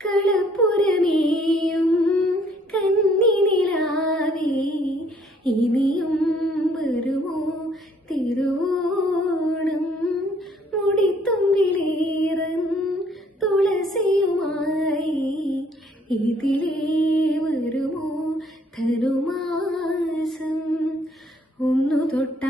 കളപ്പുരമേയും കന്നിനിലാവേ ഇനിയും വരുമോ തിരുവോണം മുടിത്തുമ്പിലേറൻ തുളസിയുമായി ഇതിലേ വരുമോ ധനുമാസം ഒന്നു തൊട്ട